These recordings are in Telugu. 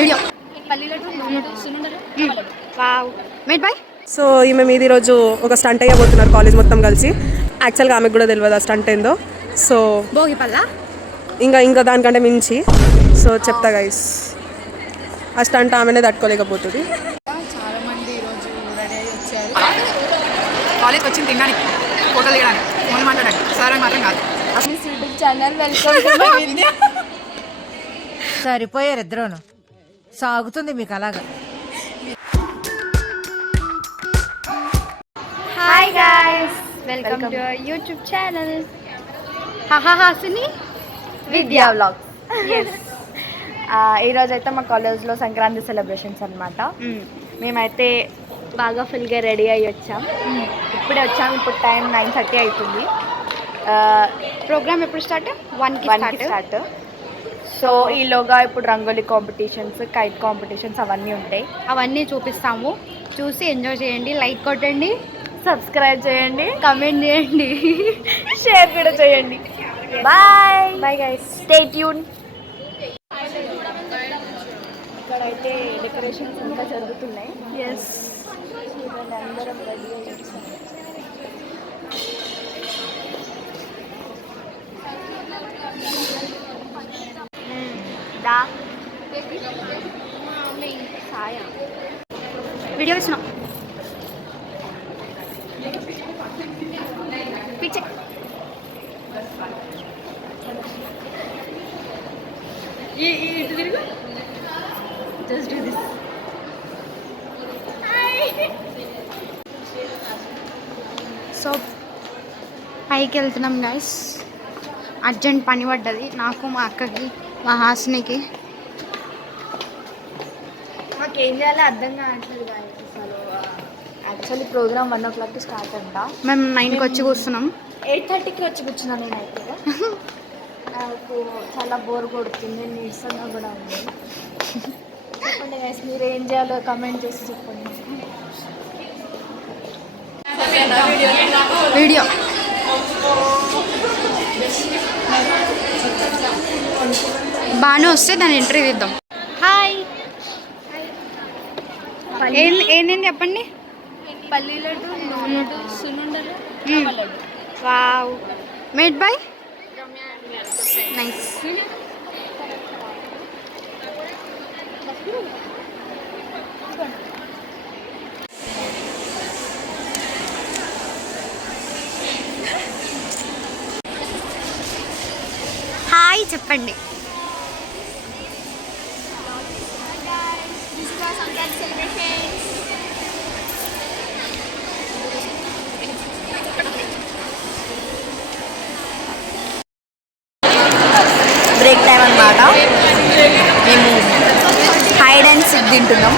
Video made by. సో ఈమె మీద ఈరోజు ఒక స్టంట్ అయ్యబోతున్నారు కాలేజ్ మొత్తం కలిసి. యాక్చువల్గా ఆమెకు కూడా తెలియదు ఆ స్టంట్ ఏందో. సో భోగిపల్ల ఇంకా దానికంటే మించి. సో చెప్తా గైస్, ఆ స్టంట్ ఆమెనే తట్టుకోలేకపోతుంది. చాలా మంది ఈరోజు రెడీ అయ్యి వచ్చారు కాలేజ్కి వచ్చింది తినడానికి, ఫోటోలు దిగడానికి, ఫోన్ మాట్లాడడానికి. సార్ మాత్రం కాదు. YouTube channel welcome. సరిపోయారు ఇద్దరును, సాగుతుంది మీకు అలాగా. Hi guys, welcome to YouTube channel హాహాహాసిని విద్యా వ్లాగ్స్. ఈరోజు అయితే మా కాలేజ్లో సంక్రాంతి సెలబ్రేషన్స్ అనమాట. మేమైతే బాగా ఫుల్గా రెడీ అయ్యి వచ్చాం. ఇప్పుడే వచ్చాం. ఇప్పుడు టైం 9:30 అవుతుంది. ప్రోగ్రామ్ ఎప్పుడు స్టార్ట్? 1కి స్టార్ట్. సో ఈలోగా ఇప్పుడు రంగోలీ కాంపిటీషన్స్, కైట్ కాంపిటీషన్స్ అవన్నీ ఉంటాయి. అవన్నీ చూపిస్తాము. చూసి ఎంజాయ్ చేయండి. లైక్ కొట్టండి, సబ్స్క్రైబ్ చేయండి, కమెంట్ చేయండి, షేర్ కూడా చేయండి. Bye bye guys, stay tune. ఇక్కడైతే డెకరేషన్స్ ఇంకా జరుగుతున్నాయి. ఎస్, అందరం రెడీ అయ్యి వచ్చాం. వీడియో ఇస్తున్నాం. Just do this. సో పైకి వెళ్తున్నాం గైస్. అర్జెంట్ పని పడ్డది నాకు, మా అక్కకి, మా హాసినికి. మాకేం చేయాలో అర్థం కావట్లేదు guys. అసలు యాక్చువల్లీ ప్రోగ్రామ్ 1 o'clock స్టార్ట్ అంట. మేము 9కి వచ్చి కూర్చున్నాం. 8:30కి వచ్చి కూర్చున్నాను నేనైతే. నాకు చాలా బోర్ కొడుతుంది, నీరసంగా కూడా ఉంది. చెప్పండి గైస్, మీరు ఏం చేయాలో కమెంట్ చేసి చెప్పండి. వీడియో బాగానే వస్తే దాని ఎంట్రీ తీద్దాం. హాయ్, ఏంటి చెప్పండి. పల్లి లడ్డు, లడ్డు, సున్నుండలు, laddu. Wow, made by nice. Hi చెప్పండి. బ్రేక్ టైం అన్నమాట. మేము హైడ్ అండ్ సిక్ తింటున్నాం.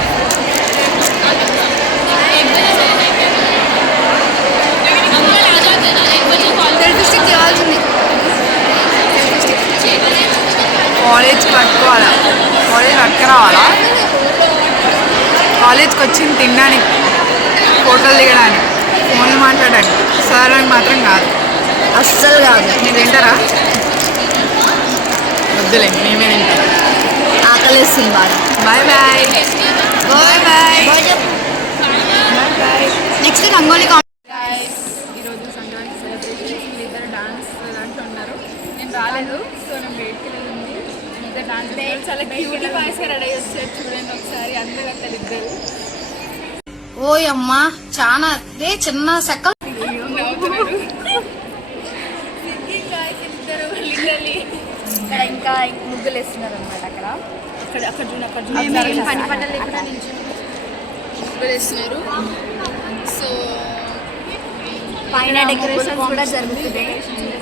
కాలేజ్ కట్టుకోవాలా, కాలేజ్ కట్టుకురావాలా, కాలేజ్కి వచ్చింది తినడానికి, ఫోటోలు దిగడానికి, ఫోన్లు మాట్లాడడానికి. సార్ అని మాత్రం కాదు, అస్సలు కాదు. నేను తింటారా? వద్దులే, మేమే తింటాం. ఆకలేస్తుంది బాగా. Bye bye bye bye. Next rangoli ఈరోజు సంక్రాంతి సెలబ్రేషన్స్. వీళ్ళిద్దరు డాన్స్ దాంట్లో ఉన్నారు. నేను రాలేదు, సో నేను బయటికి వెళ్ళింది. ఇద్దరు డాన్స్ చాలా క్యూట్ బాయ్స్గా రెడీ వచ్చారు. చూడండి ఒకసారి, అందరూ అక్కడ ఇద్దరు. ఓయమ్మా చాలా చిన్న సెక్క. ఇక్కడ ఇంకా ముగ్గులు వేస్తున్నారు అనమాట. అక్కడ పని పట్టలు లేకుండా ముగ్గులు వేస్తున్నారు. సో పైన డెకరేషన్స్ కూడా జరుగుతున్నాయి.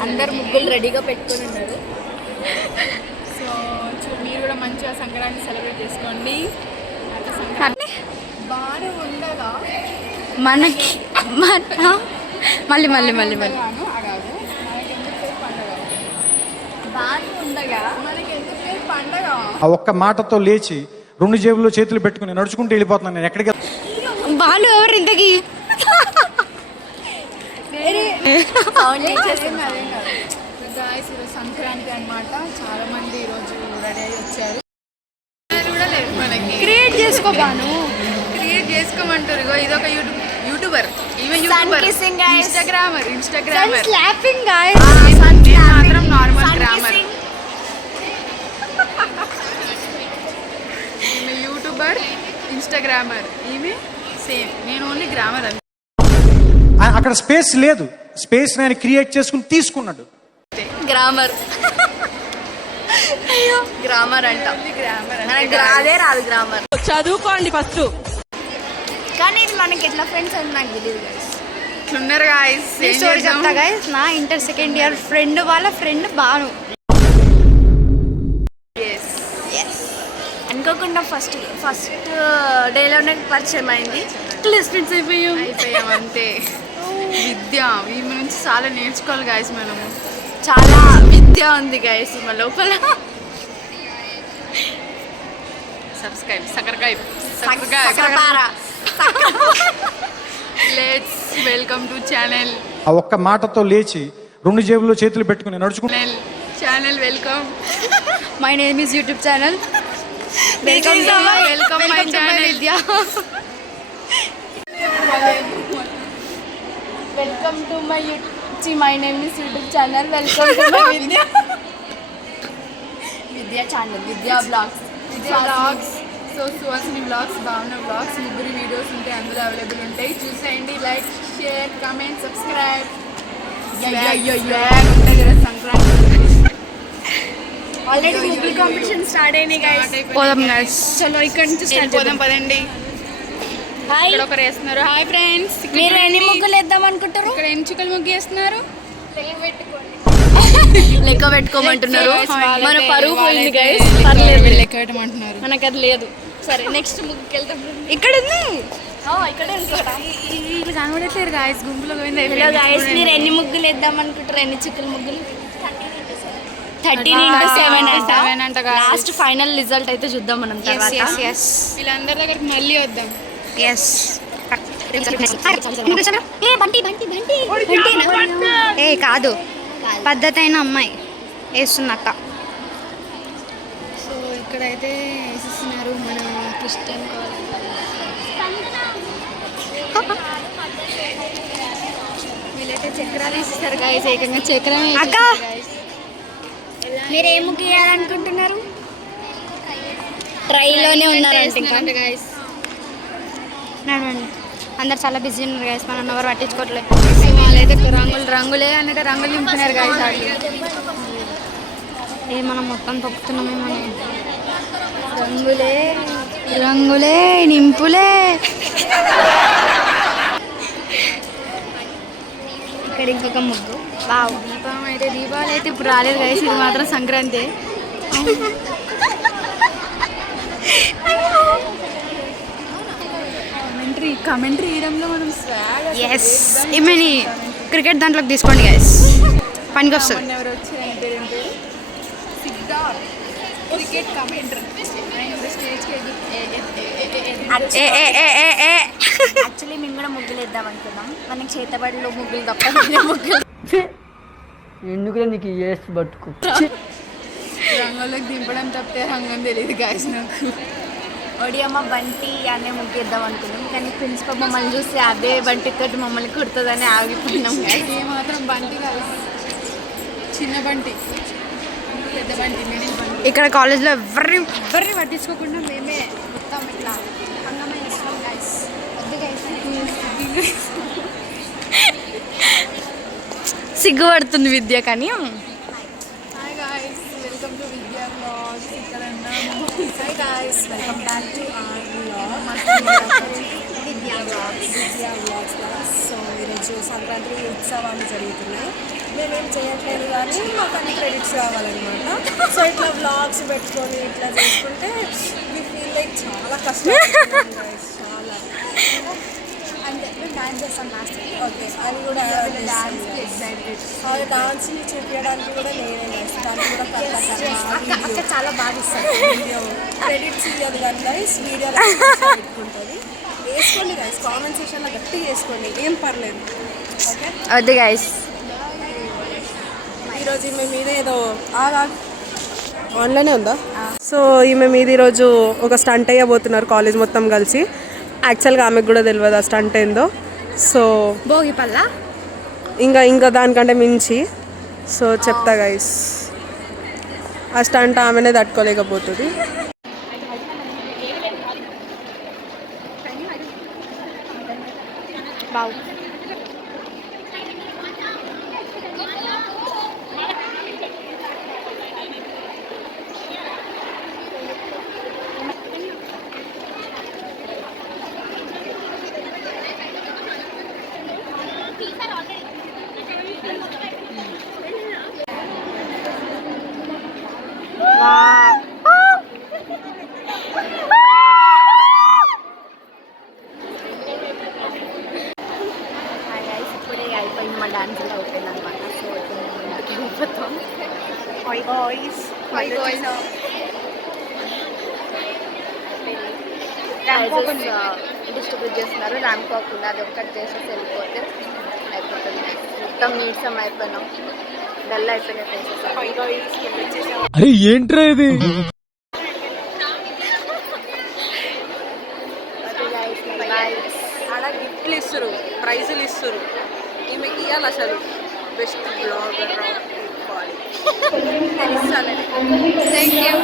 అందరు ముగ్గులు రెడీగా పెట్టుకొని ఉన్నారు. సో మీరు కూడా మంచిగా సంక్రాంతి సెలబ్రేట్ చేసుకోండి. బాగా ఉండగా మనకి మళ్ళీ బాగా ఉండగా మనకి ఎందుకు పండగ. ఆ ఒక్క మాటతో లేచి 2 జేబుల్లో చేతులు పెట్టుకుని నడుచుకుంటూ వెళ్ళిపోతున్నాను. నేను ఎక్కడికి బాలు ఎవరు ఇంతకీ? సంక్రాంతి అన్నమాట. చాలా మంది ఈరోజు రెడీ అయ్యి వచ్చారు. కూడా లేదు మన మనకి క్రియేట్ చేసుకోబాను. క్రియేట్ చేసుకోమంటారు. ఇగో ఇదొక యూట్యూబర్, ఈమె Sun YouTuber, kissing, guys. Instagrammer. Slapping guys. నేను మాత్రం నార్మల్ గ్రామర్. ఈమె యూట్యూబర్, ఇన్స్టాగ్రామర్. ఈమె సేమ్, నేను ఓన్లీ గ్రామర్ అంతే. అక్కడ స్పేస్ లేదు, స్పేస్ ఆయన క్రియేట్ చేసుకుని తీసుకున్నాడు. గ్రామర్. అయ్యో గ్రామర్ అంట. గ్రామర్ మనకి రాదే రాదు గ్రామర్. చదువుకోండి ఫస్ట్. కానీ ఇది మనకి ఎట్లా ఫ్రెండ్స్ అని నాకు తెలియదు గైస్. ఇట్లున్నారు గాయస్. స్టోరీ చెప్తా గైస్. నా ఇంటర్ సెకండ్ ఇయర్ ఫ్రెండ్ వాళ్ళ ఫ్రెండ్ బాను. అనుకోకుండా ఫస్ట్ డేలోనే పరిచయం అయింది. క్లాస్ ఫ్రెండ్స్ అయిపోయాం అంతే. విద్య, ఈమె నుంచి చాలా నేర్చుకోవాలి గాయస్. మనము చాలా విద్య ఉంది గైస్ మా లోపల. Subscribe. Let's welcome to channel. ఆ ఒక్క మాటతో లేచి 2 జేబుల్లో చేతులు పెట్టుకుని నడుచుకుంటూ channel welcome. My name is YouTube channel. Welcome my channel. Welcome to my my name is YouTube channel. Welcome to my విద్యా ఛానల్. విద్యా బ్లాగ్స్. సో సుహాసిని బ్లాగ్స్, భావన బ్లాగ్స్, ముగ్గురు వీడియోస్ ఉంటాయి అందులో అవైలబుల్ ఉంటాయి. చూసేయండి. Like, share, comment, subscribe. Sankranti already ముగ్గురు కాంపిటీషన్ స్టార్ట్ అయినాయి గైస్. పోదాం గైస్. చలో ఇక్కడ నుంచి స్టార్ట్ పోదాం పదండి. హాయ్. ఇక్కడ ఒకరు వేస్తున్నారు. Hi friends. మీరు ఎన్ని ముగ్గులు వేద్దాం అనుకుంటారు? ఇక్కడ ఎన్ని చుక్కలు ముగ్గు వేస్తున్నారు? లెక్క పెట్టుకోమంటున్నారు. మన పరువు పోయింది గైస్. పర్లేదు, లెక్క పెట్టమంటున్నారు. మనకు అది లేదు. సరే నెక్స్ట్ ముగ్గుకి వెళ్తాం. ఇక్కడ ఉంది. ఇక్కడే ఇప్పుడు కనబడట్లేరు గాయస్. గుంపులో హలో గైస్, మీరు ఎన్ని ముగ్గులు వేద్దాం అనుకుంటారు? ఎన్ని చిక్కులు ముగ్గులు? 13x7 అంట. లాస్ట్ ఫైనల్ రిజల్ట్ అయితే చూద్దాం మనం తర్వాత. వీళ్ళందరి దగ్గరికి మళ్ళీ వద్దాం. ఏ కాదు, పద్ధతి అయిన అమ్మాయి వేస్తున్నక్క. సో ఇక్కడైతే వేసిస్తున్నారు మన క్రిస్టియన్ కాలేజ్. వీళ్ళైతే చక్రాలు ఇస్తారు గాయస్. ఏకంగా చక్రమే. అక్క మీరు ఏం ముగ్గు వేయాలనుకుంటున్నారు? ట్రైలోనే ఉన్నారంటే ఇంకా గాయస్. నడవండి. అందరు చాలా బిజీ ఉన్నారు గైస్, మనం ఎవరు పట్టించుకోవట్లేదు. వాళ్ళైతే రంగులే అన్నట్టు రంగులు నింపుతున్నారు గాయస్. మనం మొత్తం తొక్కుతున్నామేమో. రంగులే నింపులే. ఇక్కడ ఇంకొక ముగ్గు. వావ్. దీపావళి అయితే ఇప్పుడు రాలేదు గైస్. ఇది మాత్రం సంక్రాంతి. కమెంటరీ ఇవ్వడంలో మనం ఎస్, ఈమెని క్రికెట్ దాంట్లోకి తీసుకోండి గైస్, పనికి వస్తుంది. ఎవరు వచ్చారంటే క్రికెట్ కమెంటరీ. యాక్చువల్లీ మేము కూడా ముగ్గులు వేద్దాం అనుకున్నాం. మనకి చేతబడిలో ముగ్గులు తప్ప ముగ్గులు ఎందుకులే నీకు వేసి పట్టుకు. రంగంలోకి దింపడం తప్పితే రంగం తెలియదు గాయస్ నాకు. ఒడియమ్మ బంటి అనే ముగ్గు వేద్దాం అనుకున్నాం. కానీ ప్రిన్సిపల్ మమ్మల్ని చూసి అదే బంటి తోటి మమ్మల్ని కుడుతుందని ఆగిపోయినాం. ఏ మాత్రం బంటి కాదు, చిన్న బంటి, పెద్ద బంటి, మిడిల్ బంటి. ఇక్కడ కాలేజ్లో ఎవరిని పట్టించుకోకుండా మేమే మొత్తం ఇట్లా అన్నమే ఇస్తాం గైస్. సిగ్గుపడుతుంది విద్య కానీ. హాయ్ గాయస్, వెల్కమ్ టు విద్యా బ్లాగ్స్. ఇక్కడ hi guys, welcome back to విద్యా బ్లాగ్స్. సో ఈరోజు సంక్రాంతి ఉత్సవాలు జరుగుతున్నాయి. మేమేం చేయట్లేదు కానీ మాకు అన్ని క్రెడిట్స్ కావాలన్నమాట. సో ఇట్లా వ్లాగ్స్ పెట్టుకొని ఇట్లా చేసుకుంటే వీ ఫీల్ లైక్ చాలా కష్టం చాలా. అంటే మేము డాన్స్ చేస్తాం మాస్టర్. ఓకే, అది కూడా డాన్స్ని చూపించడానికి కూడా నేనే చేస్తాను. దానికి కూడా అక్క చాలా బాగా ఇస్తాను. వీడియో క్రెడిట్స్ ఇవ్వదు కానీ గైస్, వీడియోలో పెట్టుకుంటుంది. వేసుకోండి గైస్, కామెంట్ సెక్షన్లో గట్టిగా వేసుకోండి, ఏం పర్లేదు. ఓకే వద్దు గైస్. ఈరోజు మేము మీద ఏదో ఆన్లైనే ఉందా? సో ఈమె మీద ఈరోజు ఒక స్టంట్ అయ్యబోతున్నారు కాలేజ్ మొత్తం కలిసి. యాక్చువల్గా ఆమెకు కూడా తెలియదు ఆ స్టంట్ ఏందో. సో భోగిపల్ల ఇంకా దానికంటే మించి సో చెప్తా గైస్, ఆ స్టంట్ ఆమెనే తట్టుకోలేకపోతుంది. ఇప్పుడే అయిపోయింది, మా డాన్స్ కూడా అయిపోయింది అనమాట. సో ఇప్పుడు మేము ఇంటికి వెళ్ళిపోతాం. డిస్ట్రిబ్యూట్ చేస్తున్నారు ర్యాంప్ కాకుండా, అది ఒక్కటి చేసేసి వెళ్ళిపోతే అయిపోతుంది. మొత్తం నీరసం అయిపోయినాం, డల్ అయిపోయిన ఫేసెస్. అరే ఏంట్రా ఇది? ఆడ గిఫ్ట్లు ఇస్తారు, ప్రైజులు ఇస్తారు. ఈమెకి ఇవ్వాలి అసలు బెస్ట్ బ్లాగర్. Thank you.